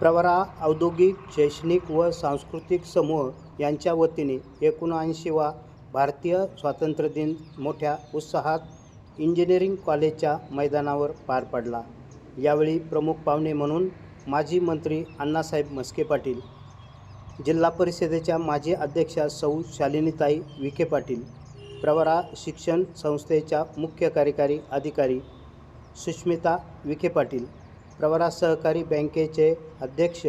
प्रवरा औद्योगिक शैक्षणिक व सांस्कृतिक समूह यांच्या वतीने एकोणऐंशीवा भारतीय स्वातंत्र्यदिन मोठ्या उत्साहात इंजिनिअरिंग कॉलेजच्या मैदानावर पार पडला. यावेळी प्रमुख पाहुणे म्हणून माजी मंत्री अण्णासाहेब म्हस्के पाटील जिल्हा परिषदेच्या माजी अध्यक्षा सौ शालिनीताई विखे पाटील प्रवरा शिक्षण संस्थेच्या मुख्य कार्यकारी अधिकारी सुष्मिता विखे पाटील प्रवरा सहकारी बँकेचे अध्यक्ष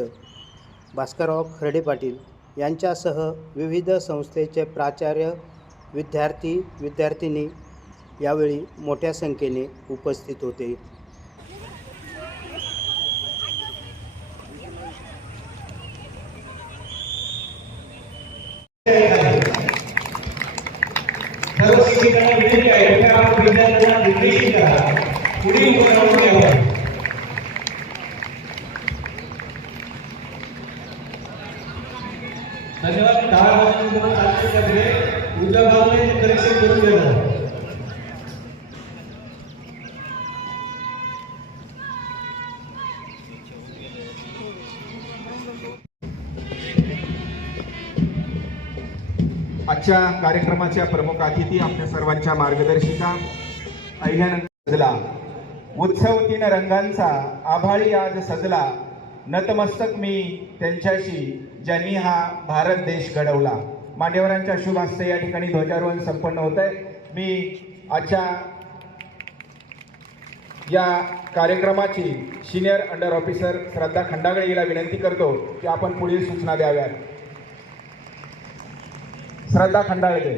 भास्करराव खर्डे पाटील यांच्यासह विविध संस्थेचे प्राचार्य विद्यार्थी विद्यार्थिनी यावेळी मोठ्या संख्येने उपस्थित होते. सर्व शिक्षकांना विनंती आहे. विद्यार्थ्यांना करा पुढील उद्या करून देणार. आजच्या कार्यक्रमाच्या प्रमुख अतिथी आपल्या सर्वांच्या मार्गदर्शिका अहिल्यानंद सजला. उत्सव तीन रंगांचा आभाळी आज सजला. नतमस्तक मी त्यांच्याशी ज्यांनी हा भारत देश घडवला. मान्यवरांच्या शुभ हस्ते या ठिकाणी ध्वजारोहण संपन्न होत आहे. मी आजच्या या कार्यक्रमाची senior under officer Shraddha Khandagale हिला विनंती करतो की आपण पुढील सूचना द्याव्यात. श्रद्धा खंडागळे.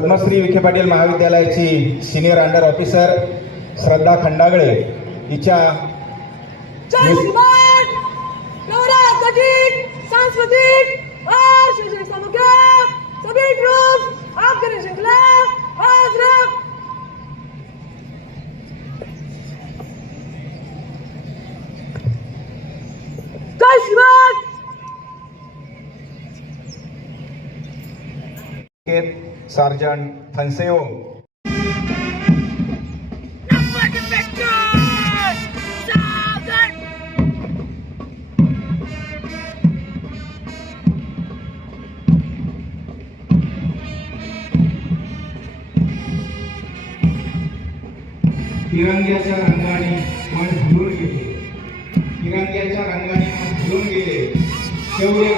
पद्मश्री विखे पाटील महाविद्यालयाची senior under officer Shraddha Khandagale हिच्या जय श्रीमान! सार्जंट फनसेओ! तिरंग्याच्या रंगाने मन भरून गेले. तिरंग्याच्या रंगाने मन भरून गेले. शौर्य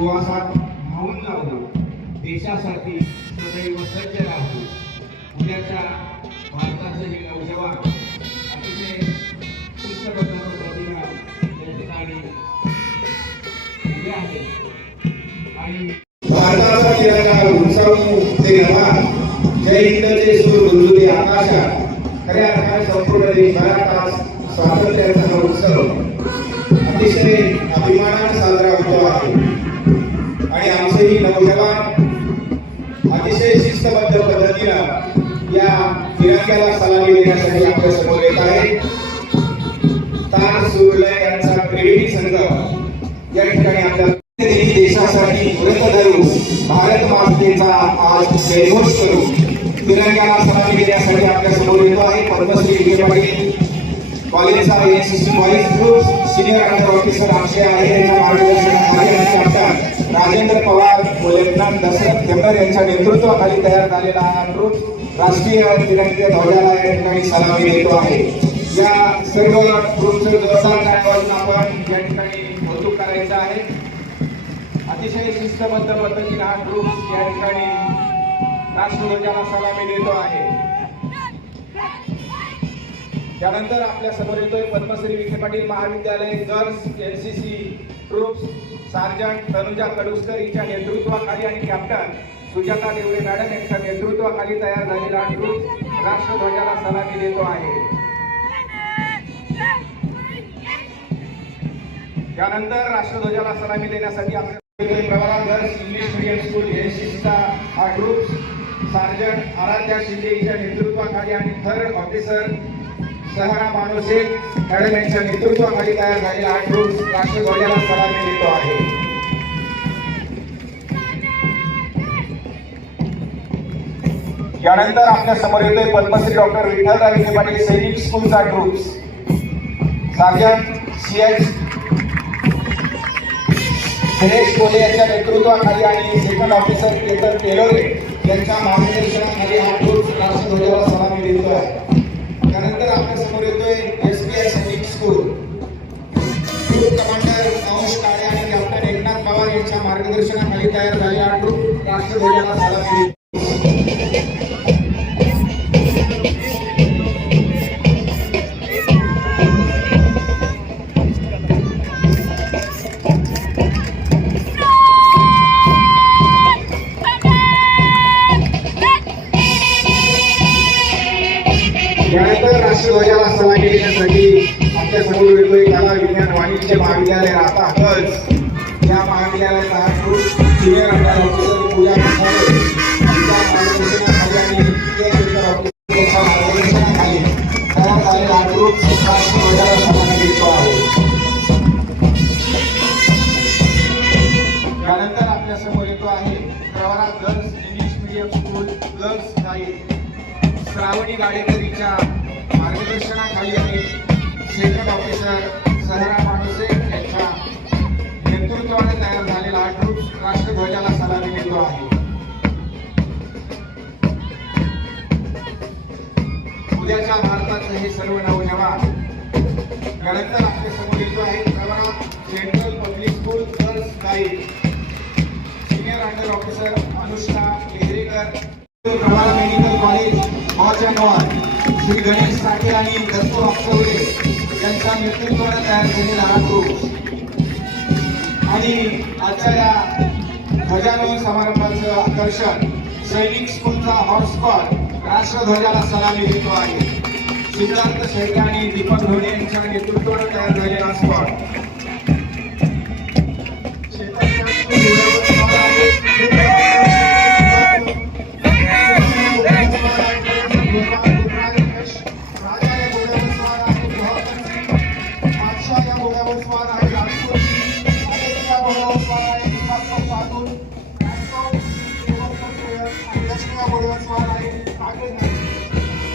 सुवासात माऊन लावलं देशासाठी सदैव सज्ज राहतो उद्याच्या भारताचे हे नौजवान अतिशय शिस्तबद्ध पद्धतीनं या ठिकाणी उभे आहे आणि भारताचा तिरंगा उंचावून ते जवान जय हिंदचे सूर गुंजुले आकाशात. खऱ्या अर्थाने संपूर्ण देशभरात आज स्वातंत्र्याचा हा उत्सव अतिशय अभिमानाने साजरा होतो आहे. आणि नौजवान अतिशय शिस्तबद्ध पद्धतीनं या तिरंग्याला सलामी देण्यासाठी आपल्यासमोर येत आहे. तार सुर्ले यांचा त्रिवेणी संघ या ठिकाणी आपल्या देशासाठी व्रत धरू भारत मातेचा आज जयघोष करू तिरंग्याला सलामी देण्यासाठी आपल्यासमोर येतो आहे. पद्मश्री विजय पाटील कॉलेजचा NCC college group senior under officer आमचे आहे. त्यांच्या मार्गदर्शनाखाली आणि कॅप्टन राजेंद्र पवार व लेफ्टनंट दशरथ खेमर यांच्या नेतृत्वाखाली तयार झालेला हा ग्रुप राष्ट्रीय तिरंगी ध्वजाला या ठिकाणी सलामी देतो आहे. या सर्व ग्रुपचं जोरदार टाळ्यावाजून आपण या ठिकाणी कौतुक करायचं आहे. अतिशय शिस्तबद्ध पद्धतीने हा ग्रुप या ठिकाणी राष्ट्रध्वजाला सलामी देतो आहे. त्यानंतर आपल्यासमोर येतोय पद्मश्री विखे पाटील महाविद्यालय girls N C C troops sergeant Tanuja Kaduskar यांच्या नेतृत्वाखाली आणि कॅप्टन सुजाता देवळे मॅडम यांच्या नेतृत्वाखाली तयार झालेला ट्रुप राष्ट्रध्वजाला सलामी देतो आहे. त्यानंतर राष्ट्रध्वजाला सलामी देण्यासाठी आपल्या प्रवारा इंग्लिश मिडियम स्कूल एनसीसीचा हा ग्रुप सार्जंट आराध्या शिंदे यांच्या नेतृत्वाखाली आणि थर्ड ऑफिसर सहरा मानोसे मॅडम यांच्या नेतृत्वाखाली तयार झालेला हा ग्रुप राष्ट्रध्वजाला सलामी देतो आहे. यानंतर आपल्यासमोर येतोय पद्मश्री डॉक्टर विठ्ठलराव विखे पाटील सैनिक स्कूलचा group sergeant C H Dinesh Kole यांच्या नेतृत्वाखाली आणि सेकंड ऑफिसर केतन टेलोरे यांच्या मार्गदर्शनाखाली हा ग्रुप राष्ट्रध्वजाला सलामी देतो आहे. त्यानंतर आपल्यासमोर येतोय एस बी आय सैनिक school. Group commander Ansh Kale आणि कॅप्टन एकनाथ पवार यांच्या मार्गदर्शनाखाली तयार झालेला हा राष्ट्रध्वजाला झाला महाविद्यालय सलामी देतो महाविद्यालयाचा यानंतर आपल्यासमोर येतो आहे Pravara girls English medium school girls guide Shravani Gadekar उद्याच्या भारताचं हे सर्व नवजवान यानंतर आपल्यासमोर येतो आहे Pravara central public school girls guide senior under officer Anushka Keharekar Pravara medical college महाचंदवार Shri Ganesh Sathe आणि दत्तू आपसवरे यांच्या नेतृत्वाने तयार झालेला हा ग्रुप आणि आजच्या या ध्वजारोहण समारंभाचं आकर्षण सैनिक स्कूलचा हॉटस्पॉट राष्ट्रध्वजाला सलामी देतो आहे. सिद्धार्थ शेळके आणि दीपक ढोणे यांच्या नेतृत्वाने तयार झालेला स्पॉट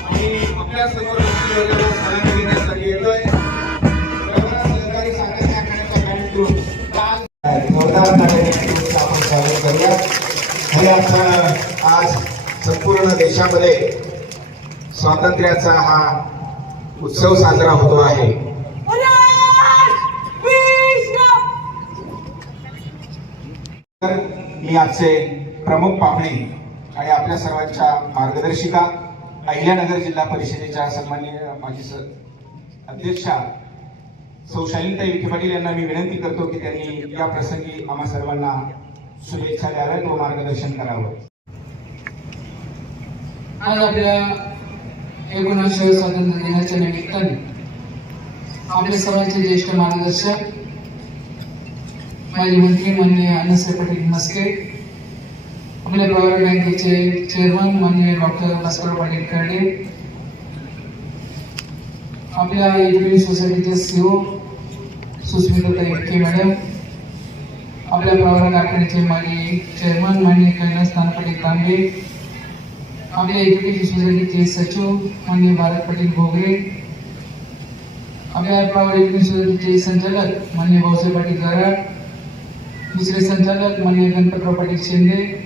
आणि आपल्यासमोर येतोय सहकारी साखर कारखान्याचा काल जोरदार आपण करूया आज संपूर्ण देशामध्ये स्वातंत्र्याचा हा उत्सव साजरा होतो आहे तर मी आजचे प्रमुख पाहुणे आणि आपल्या सर्वांच्या मार्गदर्शिका अहिल्यानगर जिल्हा परिषदेच्या सन्मान्य माजी अध्यक्षा सौ शालिनताई विखे पाटील यांना मी विनंती करतो की त्यांनी या प्रसंगी आम्हा सर्वांना शुभेच्छा द्याव्यात व मार्गदर्शन करावं. आज आपल्या एकोणीसशे स्वातंत्र्य दिनाच्या निमित्ताने आपल्या सर्वांचे ज्येष्ठ मार्गदर्शक माजी मंत्री माननीय अनसे पाटील मस्के आपल्या प्रवरा बँकेचे चेअरमन माननीय डॉक्टर भास्कर पाटील कर्डे आपल्या एपीडी सोसायटीचे सीओ सुस्मिताताई इटके मॅडम. आपल्या प्रवरा कारखान्याचे माजी चेअरमन मान्य कैलास पाटील तांबे. आपल्या एपीडी सोसायटीचे सचिव मान्य भारत पाटील भोगरे. आपल्या प्रॉवर एपीडी सोसायटीचे संचालक मान्य भाऊसाहेब पाटील कराड दुसरे संचालक मान्य गणपतराव पाटील शेंडे.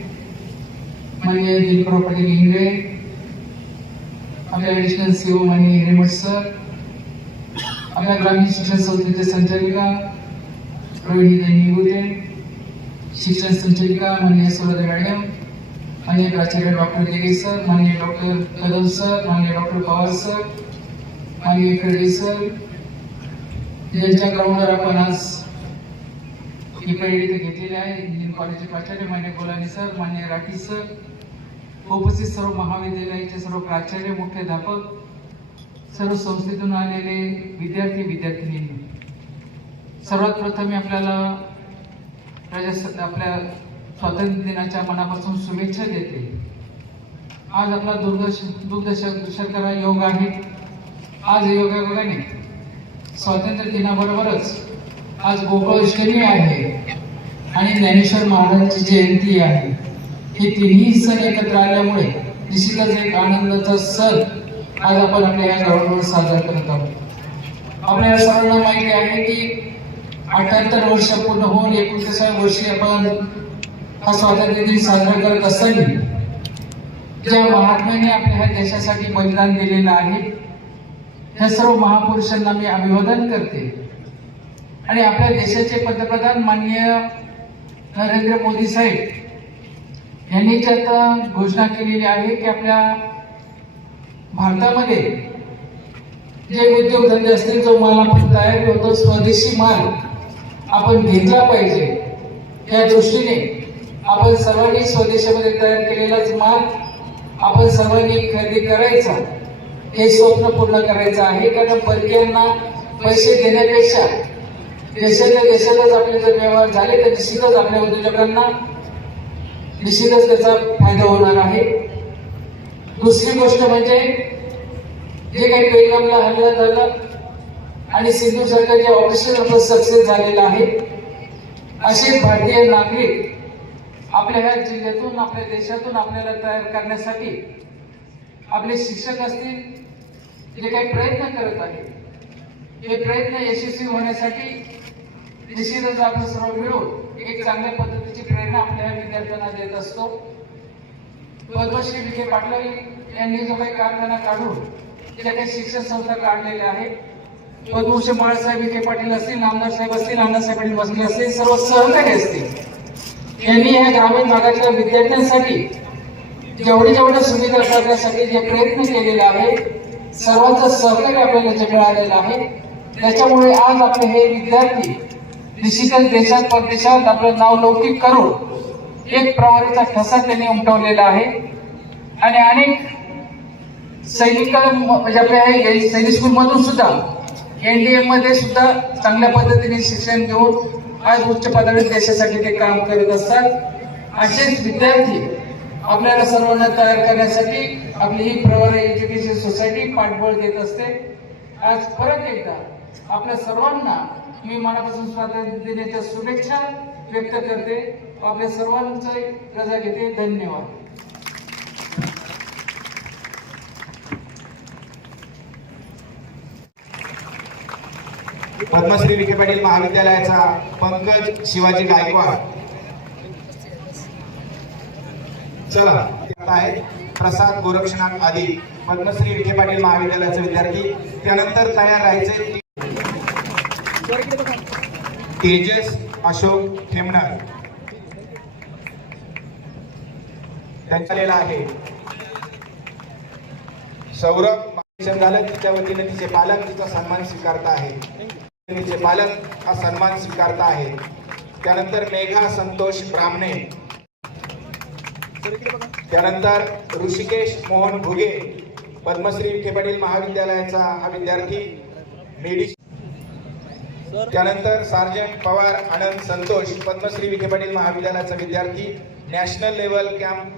माननीय दिलीपराव पाटील इंगळे आपल्या ॲडिशनल सीओ माननीय हिरेमठ सर आपल्या ग्रामीण शिक्षण संस्थेचे संचालिका रोहिणी निगुते शिक्षण संचालिका माननीय सोलर मॅडम. माननीय प्राचार्य डॉक्टर दिगे सर माननीय डॉक्टर कदम सर माननीय डॉक्टर पवार सर माननीय खडे सर. यांच्या ग्राउंडवर आपण आज ही परेड इथे घेतलेली आहे इंजिनिअरिंग कॉलेजचे प्राचार्य मान्य गोलानी सर मान्य राठी सर उपस्थित सर्व महाविद्यालयाचे सर्व प्राचार्य मुख्याध्यापक सर्व संस्थेतून आलेले विद्यार्थी विद्यार्थिनी सर्वात प्रथम मी आपल्याला प्रजास आपल्या स्वातंत्र्य दिनाच्या मनापासून शुभेच्छा देते. आज आपला दुर्दश दुर्दश शर्करा योग आहे. आज योगायोगाने स्वातंत्र्य दिनाबरोबरच आज गोकुळाष्टमी आहे. आणि ज्ञानेश्वर महाराजांची जयंती आहे. हे तिन्ही सण एकत्र आल्यामुळे निश्चितच एक आनंदाचा सण आज आपण आपल्या या ग्राउंडवर साजरा करत आहोत. आपल्या सर्वांना माहिती आहे की अठ्याहत्तर वर्ष पूर्ण होऊन एकोणतीसाव्या वर्षी आपण हा स्वातंत्र्य दिन साजरा करत असताना ज्या महात्म्याने आपल्या ह्या देशासाठी बलिदान दिलेलं आहे ह्या सर्व महापुरुषांना मी अभिवादन करते. आणि आपल्या देशाचे पंतप्रधान माननीय नरेंद्र मोदी साहेब यांनी जी आता घोषणा केलेली आहे की आपल्या भारतामध्ये जे उद्योगधंदे असतील जो माल तयार होतो स्वदेशी माल आपण घेतला पाहिजे या दृष्टीने आपण सर्वांनी स्वदेशामध्ये तयार केलेलाच माल आपण सर्वांनी खरेदी करायचा हे स्वप्न पूर्ण करायचं आहे. कारण परकीयांना पैसे देण्यापेक्षा देशाच्या देशातच आपले जर व्यवहार झाले तर निश्चितच आपल्या उद्योजकांना निश्चितच त्याचा फायदा होणार आहे. दुसरी गोष्ट म्हणजे जे काही बेलगामला हल्ला झाला आणि सिंधू सरकारचे ऑपरेशन आपलं सक्सेस झालेलं आहे असे भारतीय नागरिक आपल्या ह्या जिल्ह्यातून आपल्या देशातून आपल्याला तयार करण्यासाठी आपले शिक्षक असतील जे काही प्रयत्न करत आहेत हे प्रयत्न यशस्वी होण्यासाठी निश्चितच आपण सर्व मिळून एक चांगल्या पद्धतीची प्रेरणा आपल्या विद्यार्थ्यांना देत असतो. पद्मश्री विखे पाटील यांनी जो काही कारखाना काढून ज्या काही शिक्षण संस्था काढलेल्या आहेत. पद्मश्री बाळासाहेब विखे पाटील असतील नामदार साहेब असतील अण्णासाहेब पाटील बसले असतील सर्व सहकारी असतील. यांनी ह्या ग्रामीण भागातल्या विद्यार्थ्यांसाठी जेवढी जेवढ्या सुविधा करण्यासाठी जे प्रयत्न केलेले आहे सर्वांचं सहकार्य आपल्याला जे मिळालेलं आहे. त्याच्यामुळे आज आपले हे विद्यार्थी निश्चितच देशात परदेशात आपलं नाव लौकिक करून एक प्रवारीचा ठसा त्यांनी उमटवलेला आहे. आणि अनेक सैनिक म्हणजे आपल्या सैनिक स्कूल मधून सुद्धा एनडीए मध्ये सुद्धा चांगल्या पद्धतीने शिक्षण घेऊन आज उच्च पदावर देशासाठी ते काम करत असतात. असेच विद्यार्थी आपल्याला सर्वांना तयार करण्यासाठी आपली ही प्रवारी एज्युकेशन सोसायटी पाठबळ देत असते. आज परत एकदा आपल्या सर्वांना मी मनापासून स्वातंत्र्य देण्याच्या शुभेच्छा व्यक्त करते. आपल्या सर्वांचा रजा घेते. धन्यवाद. पद्मश्री विखे पाटील महाविद्यालयाचा पंकज शिवाजी गायकवाड. चला आहे प्रसाद गोरक्षनाथ आदी पद्मश्री विखे पाटील महाविद्यालयाचे विद्यार्थी. त्यानंतर तयार राहायचे तेजस अशोक ठेमणार. त्यांचा आहे. सौरभ झालं तिच्या वतीने तिचे पालक तिचा सन्मान स्वीकारता आहे. तिचे पालक हा सन्मान स्वीकारता आहे. त्यानंतर मेघा संतोष ब्राह्मणे. त्यानंतर ऋषिकेश मोहन भुगे पद्मश्री विखे पाटील महाविद्यालयाचा हा विद्यार्थी मेडिसिन त्यानंतर सार्जंट पवार आनंद संतोष पद्मश्री विखे पाटील महाविद्यालयाचा विद्यार्थी नॅशनल लेवल कॅम्प.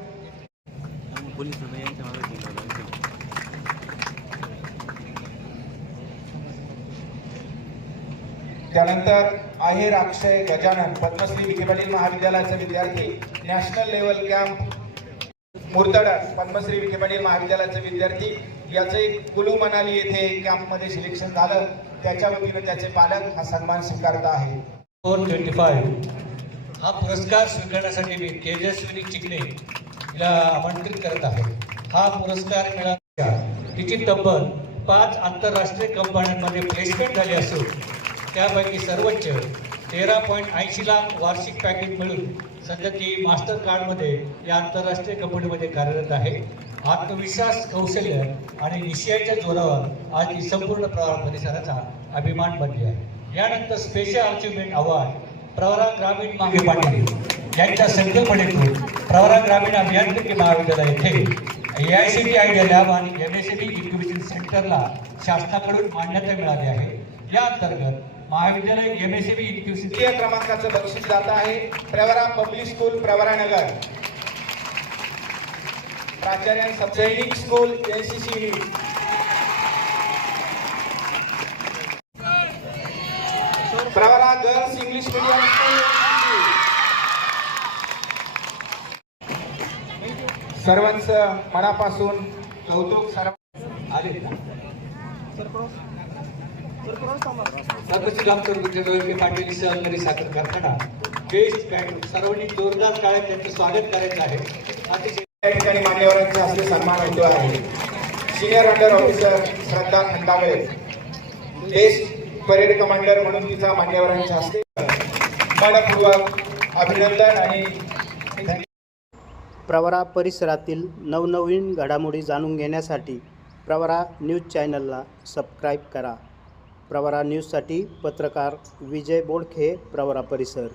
त्यानंतर आहेर अक्षय गजानन पद्मश्री विखे पाटील महाविद्यालयाचा विद्यार्थी नॅशनल लेवल कॅम्प. मुर्तडन पद्मश्री विखे पाटील महाविद्यालयाचे विद्यार्थी याचे कुलू मनाली येथे कॅम्पमध्ये सिलेक्शन झालं. त्याच्या वतीने त्याचे पालक हा सन्मान स्वीकारत आहे. फोर ट्वेंटी फाईव्ह हा पुरस्कार स्वीकारण्यासाठी मी तेजस्विनी चिकणे हिला आमंत्रित करत आहे. हा पुरस्कार मिळाला. तिची तब्बल पाच आंतरराष्ट्रीय कंपन्यांमध्ये प्लेसमेंट झाली असून त्यापैकी सर्वोच्च तेरा पॉईंट ऐंशी लाख वार्षिक पॅकेज मिळून सध्या ती मास्टर कार्डमध्ये या आंतरराष्ट्रीय कंपनीमध्ये कार्यरत आहे. आत्मविश्वास कौशल्य आणि निश्चयाच्या जोरावर आज ही संपूर्ण प्रवारा परिसराचा अभिमान बनली आहे. यानंतर स्पेशल अचिव्हमेंट अवॉर्ड प्रवरा ग्रामीण मागे पाटील यांच्या संकल्पनेतून प्रवरा ग्रामीण अभियांत्रिकी महाविद्यालय येथे A I C T idea lab आणि M S C T incubation सेंटरला शासनाकडून मान्यता मिळाली आहे. या अंतर्गत महाविद्यालय M S C B incubation क्रमांकाचं बक्षीस जात आहे प्रवरा पब्लिक स्कूल प्रवरा नगर. प्राचार्य सैनिक school NCC Pravara girls English medium school सर्वांचं मनापासून कौतुक सर्व आले. सर्वश्री डॉक्टर विजय पाटील सहकारी साखर कारखाना बेस्ट बँक सर्वांनी जोरदार काळात त्यांचं स्वागत करायचं आहे. अतिशय ठिकाणी मान्यवरांच्या हस्ते सन्मान होतो आहे. Senior under officer Shraddha Khandagale best parade commander म्हणून तिचा मान्यवरांच्या हस्ते मनपूर्वक अभिनंदन आणि प्रवरा परिसरातील नवनवीन घडामोडी जाणून घेण्यासाठी प्रवरा न्यूज चॅनलला सबस्क्राईब करा. प्रवरा न्यूजसाठी पत्रकार विजय बोडखे प्रवरा परिसर.